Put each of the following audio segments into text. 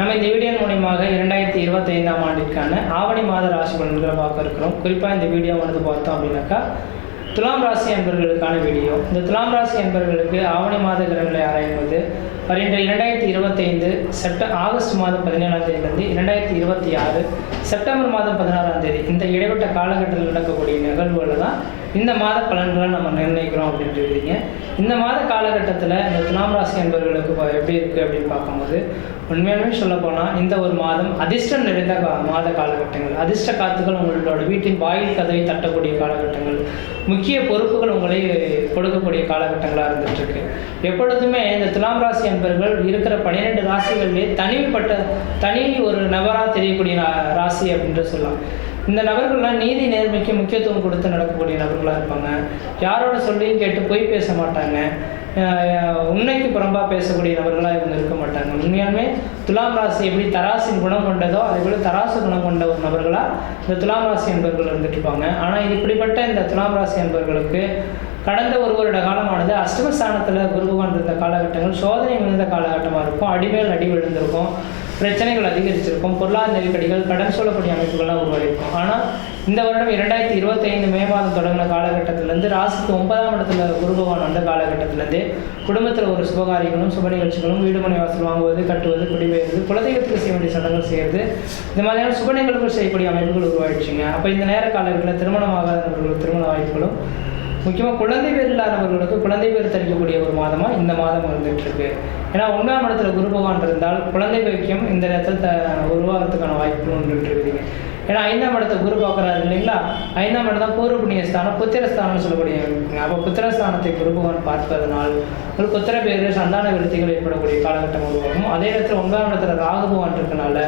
நம்ம இந்த வீடியோ மூலியமாக இரண்டாயிரத்தி இருபத்தி ஐந்தாம் ஆண்டிற்கான ஆவணி மாத ராசி பலன்களை பார்க்க இருக்கிறோம். குறிப்பாக இந்த வீடியோ வந்து பார்த்தோம் அப்படின்னாக்கா துலாம் ராசி என்பவர்களுக்கான வீடியோ. இந்த துலாம் ராசி என்பவர்களுக்கு ஆவணி மாத கிரகங்களை ஆராயும்போது வருகின்ற இரண்டாயிரத்தி இருபத்தைந்து செப்ட ஆகஸ்ட் மாதம் பதினேழாம் தேதியிலிருந்து இரண்டாயிரத்தி இருபத்தி ஆறு செப்டம்பர் மாதம் பதினாறாம் தேதி இந்த இடைப்பட்ட காலகட்டத்தில் நடக்கக்கூடிய நிகழ்வுகளை தான் இந்த மாத பலன்களை நம்ம நிர்ணயிக்கிறோம் அப்படின்றீங்க இந்த மாத காலகட்டத்தில் இந்த துலாம் ராசி என்பவர்களுக்கு எப்படி இருக்குது அப்படின்னு பார்க்கும்போது உண்மையாலுமே சொல்ல போனால் இந்த ஒரு மாதம் அதிர்ஷ்டம் நிறைந்த கா- மாத காலகட்டங்கள் அதிர்ஷ்ட காத்துக்கள் உங்களோட வீட்டின் வாயில் கதவை தட்டக்கூடிய காலகட்டங்கள் முக்கிய பொறுப்புகள் உங்களை கொடுக்கக்கூடிய காலகட்டங்களாக இருந்துட்டு இருக்கு. எப்பொழுதுமே இந்த துலாம் ராசி அன்பர்கள் இருக்கிற பன்னிரெண்டு ராசிகளிலே தனிப்பட்ட தனி ஒரு நபராக தெரியக்கூடிய ரா- ராசி அப்படின்ற சொல்லலாம். இந்த நபர்கள்லாம் நீதி நேர்மைக்கு முக்கியத்துவம் கொடுத்து நடக்கக்கூடிய நபர்களாக இருப்பாங்க. யாரோட சொல்லியும் கேட்டு போய் பேச மாட்டாங்க. உண்மைக்கு புறம்பாக பேசக்கூடிய நபர்களாக இவங்க இருக்க மாட்டாங்க. உண்மையாலுமே துலாம் ராசி எப்படி தராசின் குணம் கொண்டதோ அதே போல தராசு குணம் கொண்ட ஒரு நபர்களாக இந்த துலாம் ராசி என்பவர்கள் இருந்துட்டு இருப்பாங்க. ஆனால் இப்படிப்பட்ட இந்த துலாம் ராசி என்பவர்களுக்கு கடந்த ஒரு வருட காலமானது அஷ்டமஸ்தானத்தில் குரு பகவான் இருந்த காலகட்டங்கள் சோதனை விழுந்த காலகட்டமாக இருக்கும். அடிமேல் அடி விழுந்திருக்கும். பிரச்சனைகள் அதிகரிச்சிருக்கும். பொருளாதார நெருக்கடிகள் கடன் சொல்லக்கூடிய அமைப்புகள்லாம் உருவாகிருக்கும் ஆனால் இந்த வருடம் இரண்டாயிரத்தி இருபத்தைந்து மே மாதம் தொடங்கின காலகட்டத்திலேருந்து ராசிக்கு ஒன்பதாம் இடத்துல குரு பகவான் வந்த காலகட்டத்திலேருந்து குடும்பத்தில் ஒரு சுபகாரியங்களும் சுப நிகழ்ச்சிகளும் வீடு மனை வாசல் வாங்குவது கட்டுவது குடிபெயர்வது குலதெய்வத்துக்கு செய்ய வேண்டிய சடங்குகள் செய்யறது இந்த மாதிரியான சுப நிகழ்வுகள் செய்யக்கூடிய அமைப்புகள் உருவாயிடுச்சுங்க. அப்போ இந்த நேர காலகட்டத்தில் திருமணமாகாதவர்களுக்கு திருமண வாய்ப்புகளும் முக்கியமாக குழந்தை பேர் இல்லாதவர்களுக்கு குழந்தை பேர் தரிக்கக்கூடிய ஒரு மாதமாக இந்த மாதம் வந்துட்டு இருக்கு ஏன்னா ஒன்றாம் இடத்துல குரு பகவான் இருந்தால் குழந்தை பாக்கியம் இந்த நேரத்தில் த உருவாகிறதுக்கான வாய்ப்பு வந்துட்டு இருக்குதுங்க ஏன்னா ஐந்தாம் இடத்தை குரு பார்க்குறாரு இல்லைங்களா? ஐந்தாம் இடம் தான் பூர்வ புண்ணிய ஸ்தானம் புத்திரஸ்தானம்னு சொல்லக்கூடிய அப்போ புத்திரஸ்தானத்தை குரு பகவான் பார்ப்பதனால் ஒரு புத்திர பேர் சந்தான விருத்திகள் ஏற்படக்கூடிய காலகட்டம் உருவாகும். அதே நேரத்தில் ஒன்றாம் இடத்துல ராகு பகவான் இருக்கனால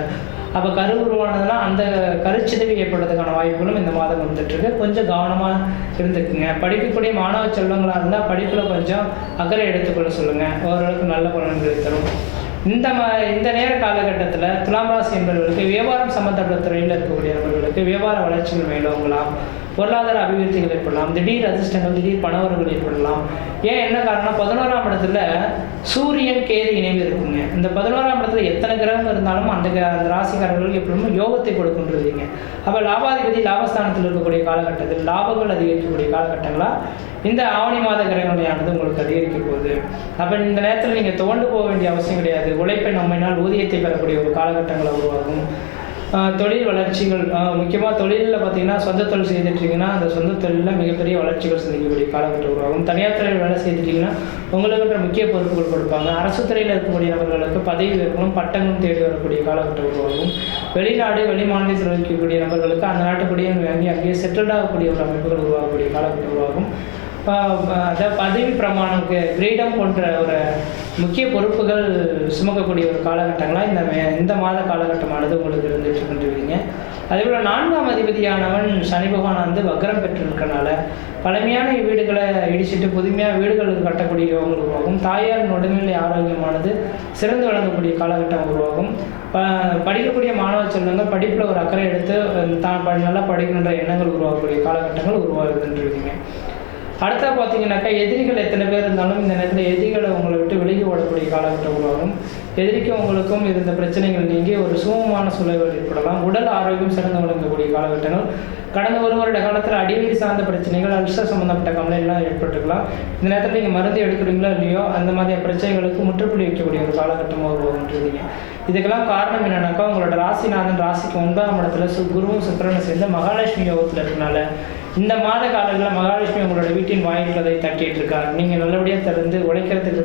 அப்போ கரு உருவானதுன்னா அந்த கருச்சிதவி ஏற்படுறதுக்கான வாய்ப்புகளும் இந்த மாதம் வந்துட்டுருக்கு கொஞ்சம் கவனமாக இருந்துக்குங்க. படிக்கக்கூடிய மாணவ செல்வங்களாக இருந்தால் படிப்பில் கொஞ்சம் அக்கறை எடுத்துக்கொள்ள சொல்லுங்கள் ஓரளவுக்கு நல்ல பலன்களை தரும். இந்த ம இந்த நேர காலகட்டத்தில் துலாம் ராசி என்பவர்களுக்கு வியாபாரம் சம்பந்தப்பட்ட துறையில் இருக்கக்கூடிய நபர்களுக்கு வியாபார வளர்ச்சிகள் மேலோங்கலாம். பொருளாதார அபிவிருத்திகள் ஏற்படலாம் திடீர் அதிர்ஷ்டங்கள் திடீர் பணவரவுகள் ஏற்படலாம். ஏன் என்ன காரணம் பதினோராம் இடத்துல சூரியன் கேது இணைவு இருக்குங்க. இந்த பதினோராம் இடத்துல எத்தனை கிரகம் இருந்தாலும் அந்த அந்த ராசிக்காரர்களுக்கு எப்படியும் யோகத்தை கொடுக்கின்றதுங்க. அப்போ லாபாதிபதி லாபஸ்தானத்தில் இருக்கக்கூடிய காலகட்டத்தில் லாபங்கள் அதிகரிக்கக்கூடிய காலகட்டங்களாக இந்த ஆவணி மாத கிரகங்களையானது உங்களுக்கு அதிகரிக்க போகுது. அப்போ இந்த நேரத்தில் நீங்கள் துவண்டு போக வேண்டிய அவசியம் கிடையாது. உழைப்பை நம்மினால் ஊதியத்தை பெறக்கூடிய ஒரு காலகட்டங்களை உருவாகும். தொழில் வளர்ச்சிகள் முக்கியமாக தொழிலில் பார்த்தீங்கன்னா சொந்த தொழில் செய்துட்டீங்கன்னா அந்த சொந்த தொழிலில் மிகப்பெரிய வளர்ச்சிகள் சந்திக்கக்கூடிய காலகட்டம் உருவாகும். தனியார் துறையில் வேலை செய்துட்டீங்கன்னா உங்களுக்குன்ற முக்கிய பொறுப்புகள் கொடுப்பாங்க. அரசு துறையில் இருக்கக்கூடிய நபர்களுக்கு பதவி உயர்வுகளும் பட்டங்களும் தேடி வரக்கூடிய காலகட்டம் உருவாகும். வெளிநாடு வெளி மாநிலத்தில் இருக்கக்கூடிய நபர்களுக்கு அந்த நாட்டுக்குடியே வாங்கி அங்கேயே செட்டில்டாகக்கூடிய ஒரு அமைப்புகள் உருவாகக்கூடிய காலகட்டம் உருவாகும். அதாவது பதவி பிரமாணம் கிரீடம் போன்ற ஒரு முக்கிய பொறுப்புகள் சுமக்கக்கூடிய ஒரு காலகட்டங்களாக இந்த மே- இந்த மாத காலகட்டமானது உங்களுக்கு இருந்துட்டு கொண்டிருக்கீங்க அதே போல் நான்காம் அதிபதியானவன் சனி பகவான் வந்து வக்ரம் பெற்றிருக்கனால பழமையான வீடுகளை இடிச்சிட்டு புதுமையாக வீடுகள் கட்டக்கூடிய உருவாகும். தாயார் உடல்நிலை ஆரோக்கியமானது சிறந்து வழங்கக்கூடிய காலகட்டம் உருவாகும். ப- படிக்கக்கூடிய மாணவ செல்வங்கள் படிப்பில் ஒரு அக்கறை எடுத்து தான் நல்லா படிக்கின்ற எண்ணங்கள் உருவாகக்கூடிய காலகட்டங்கள் உருவாகுதுன்றிருக்கீங்க அடுத்தா பார்த்தீங்கன்னாக்கா எதிரிகள் எத்தனை பேர் இருந்தாலும் இந்த நேரத்தில் எதிரிகளை உங்களை விட்டு விலகி ஓடக்கூடிய காலகட்டம் உருவாகும். எதிரிக்கும் உங்களுக்கும் இருந்த பிரச்சனைகள் நீங்கி ஒரு சுகமான சூழல்கள் ஏற்படலாம். உடல் ஆரோக்கியம் சிறந்து விளங்கக்கூடிய காலகட்டங்கள். கடந்த ஒரு வருட காலத்தில் அடிவயிறு சார்ந்த பிரச்சனைகள் அல்சர் சம்மந்தப்பட்ட கவலையெல்லாம் ஏற்பட்டுக்கலாம். இந்த நேரத்தில் நீங்கள் மருந்து எடுக்கிறீங்களோ இல்லையோ அந்த மாதிரியான பிரச்சனைகளுக்கு முற்றுப்புள்ளி வைக்கக்கூடிய ஒரு காலகட்டமாக உருவாகுன்றீங்க இதுக்கெல்லாம் காரணம் என்னன்னாக்கா உங்களோட ராசிநாதன் ராசிக்கு ஒன்பதாம் இடத்துல சு குருவும் சுக்கரனும் சேர்ந்து மகாலட்சுமி யோகத்தில் இருக்கனால இந்த மாத காலங்களில் மகாலட்சுமி உங்களோட வீட்டின் வாயில்களை தட்டிட்டு இருக்கார் நீங்கள் நல்லபடியாக திறந்து உழைக்கிறதுக்கு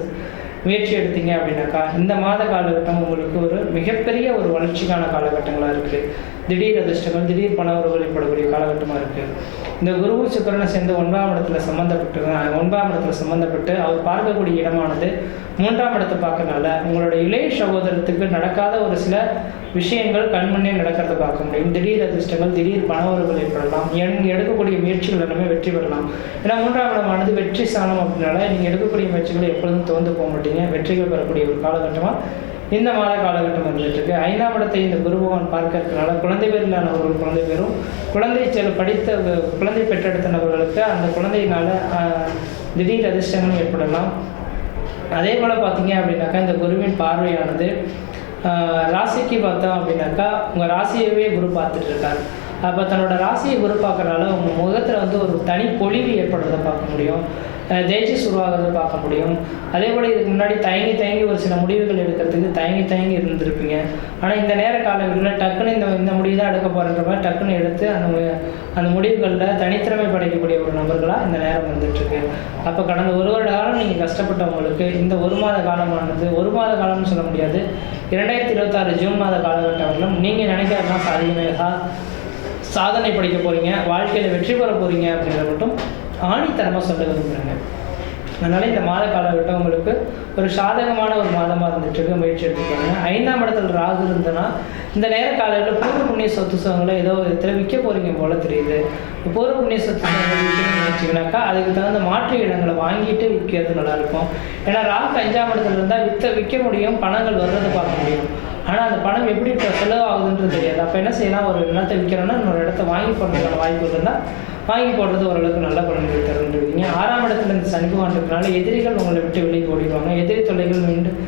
முயற்சி எடுத்தீங்க அப்படின்னாக்கா இந்த மாத காலகட்டம் உங்களுக்கு ஒரு மிகப்பெரிய ஒரு வளர்ச்சிக்கான காலகட்டங்களாக இருக்குது திடீர் அதிர்ஷ்டங்கள் திடீர் பண உறவுகள் ஏற்படக்கூடிய காலகட்டமாக இருக்குது இந்த குருவும் சுக்கிரனை சேர்ந்து ஒன்றாம் இடத்துல சம்மந்தப்பட்டு அஹ் ஒன்றாம் இடத்துல சம்மந்தப்பட்டு அவர் பார்க்கக்கூடிய இடமானது மூன்றாம் இடத்தை பார்க்கறனால உங்களோட இளைய சகோதரத்துக்கு நடக்காத ஒரு சில விஷயங்கள் கண்முன்னே நடக்கிறத பார்க்க முடியும். திடீர் அதிர்ஷ்டங்கள் திடீர் பண உறவுகள் ஏற்படலாம். நீங்கள் எடுக்கக்கூடிய முயற்சிகள் எல்லாமே வெற்றி பெறலாம். ஏன்னா மூன்றாம் இடமானது வெற்றி சாணம் அப்படின்னால நீங்கள் எடுக்கக்கூடிய முயற்சிகள் எப்பொழுதும் தோந்து போக மாட்டீங்க. வெற்றிகள் பெறக்கூடிய ஒரு காலகட்டமாக இந்த மாத காலகட்டம் வந்துட்டு இருக்கு ஐந்தாம் இடத்தை இந்த குரு பகவான் பார்க்க குழந்தை பேரிலான ஒரு குழந்தை பேரும் குழந்தை செல் படித்த குழந்தை பெற்றெடுத்த நபர்களுக்கு அந்த குழந்தையினால திடீர் அதிர்ஷ்டங்கள் ஏற்படலாம். அதே போல் பார்த்தீங்க அப்படின்னாக்கா இந்த குருவின் பார்வையானது ராசிக்கு பார்த்தோம் அப்படின்னாக்கா உங்கள் ராசியவே குரு பார்த்துட்டு இருக்காரு. அப்போ தன்னோட ராசியை குரு பார்க்கறனால உங்கள் முகத்தில் வந்து ஒரு தனி பொழிவு ஏற்படுறதை பார்க்க முடியும். தேஜஸ் உருவாகிறத பார்க்க முடியும். அதே போல் இதுக்கு முன்னாடி தயங்கி தயங்கி ஒரு சில முடிவுகள் எடுக்கிறதுக்கு தயங்கி தயங்கி இருந்திருப்பீங்க. ஆனால் இந்த நேர காலங்களில் டக்குன்னு இந்த இந்த முடிவு தான் எடுக்க போகிறன்ற மாதிரி டக்குன்னு எடுத்து அந்த மு- அந்த முடிவுகளில் தனித்திறமை படைக்கக்கூடிய ஒரு நபர்களாக இந்த நேரம் வந்துட்டுருக்கு. அப்போ கடந்த ஒரு வருட காலம் நீங்கள் கஷ்டப்பட்டவங்களுக்கு இந்த ஒரு மாத காலமானது ஒரு மாத காலம்னு சொல்ல முடியாது. இரண்டாயிரத்தி இருபத்தாறு ஜூன் மாத காலகட்டங்களிலும் நீங்கள் நினைக்கிறதெல்லாம் சாதிக்கமே சாதனை படிக்க போகிறீங்க வாழ்க்கையில் வெற்றி பெற போகிறீங்க அப்படின்றத மட்டும் ஆணித்தரமாக சொல்ல விரும்புகிறேங்க அதனால் இந்த மாத காலகட்டம் உங்களுக்கு ஒரு சாதகமான ஒரு மாதமாக இருந்துட்டு இருக்கு முயற்சி எடுத்துக்காங்க ஐந்தாம் இடத்துல ராகு இருந்ததுன்னா இந்த நேர காலையில் பூர்வ புண்ணிய சொத்து சுகங்களை ஏதோ விதத்தில் விற்க போகிறீங்க போல தெரியுது. பூர்வ புண்ணிய சொத்து நினச்சிங்கனாக்கா அதுக்கு தகுந்த மாற்று இடங்களை வாங்கிட்டு விற்கிறது நல்லாயிருக்கும் ஏன்னா ராகு அஞ்சாம் இடத்துல இருந்தால் விற்க விற்க முடியும் பணங்கள் வர்றதை பார்க்க முடியும். ஆனால் அந்த பணம் எப்படி செலவாகுதுன்றது தெரியாது. அப்போ என்ன செய்யலாம்? ஒரு நிலத்தை விற்கிறோன்னா இன்னொரு இடத்த வாங்கி போடுறதுக்கான வாய்ப்பு இருந்தால் வாங்கி போடுறது ஓரளவுக்கு நல்ல பலன்கள் தருன்றீங்க ஆறாம் இடத்துல இந்த சனி பகவான் எதிரிகள் உங்களை விட்டு வெளியே ஓடிடுவாங்க. எதிரி தொல்லைகள் மீண்டும்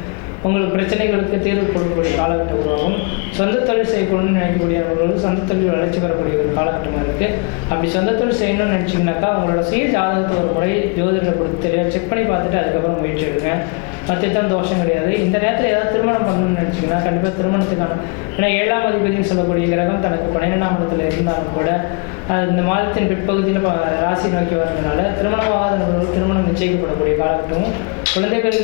உங்களுக்கு பிரச்சனைகளுக்கு தீர்வு கொடுக்கக்கூடிய காலகட்டம் உருவாகும் சொந்த தொழில் செய்யணும்னு நினைக்கக்கூடியவர்களுக்கு சொந்த தொழில் வளர்ச்சி பெறக்கூடிய ஒரு காலகட்டமாக இருக்குது அப்படி சொந்த தொழில் செய்யணும்னு நினச்சிங்கனாக்கா உங்களோட சுய ஜாதகத்தை ஒரு முறை ஜோதிடத்தை கொடுத்து தெளிவாக செக் பண்ணி பார்த்துட்டு அதுக்கப்புறம் முயற்சி எடுங்க. மத்தியத்தான் தோஷம் கிடையாது. இந்த நேரத்தில் ஏதாவது திருமணம் பண்ணணும்னு நினச்சிங்கன்னா கண்டிப்பாக திருமணத்துக்கான ஏன்னா ஏழாம் அதிபதினு சொல்லக்கூடிய கிரகம் தனக்கு பன்னிரெண்டாம் இடத்துல இருந்தாலும் கூட இந்த மாதத்தின் பிற்பகுதியில் ராசி நோக்கி வரதுனால திருமணமாகாத திருமணம் நிச்சயிக்கப்படக்கூடிய காலகட்டமும் குழந்தை பேர்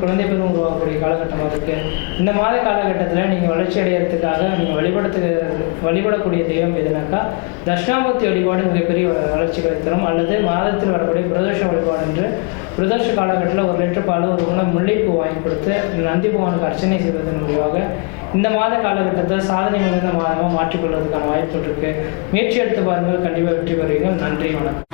குழந்தை பெரும் உருவாகக்கூடிய காலகட்டமாக இருக்குது இந்த மாத காலகட்டத்தில் நீங்கள் வளர்ச்சி அடையிறதுக்காக நீங்கள் வழிபடுத்து வழிபடக்கூடிய தெய்வம் எதுனாக்கா தட்சிணாமூர்த்தி வழிபாடு மிகப்பெரிய வ- வளர்ச்சிகளை தரும். அல்லது மாதத்தில் வரக்கூடிய பிரதோஷ வழிபாடு என்று பிரதோஷ காலகட்டத்தில் ஒரு லிட்டர் பால் ஒரு உணவு முல்லைப்பூ வாங்கி கொடுத்து நந்தி பகவானுக்கு அர்ச்சனை செய்வதன் மூலியமாக இந்த மாத காலகட்டத்தில் சாதனை மிகுந்த மாதமாக மாற்றிக்கொள்வதற்கான வாய்ப்பு இருக்குது முயற்சி எடுத்து பாருங்கள். கண்டிப்பாக வெற்றி பெறுவீர்கள். நன்றி வணக்கம்.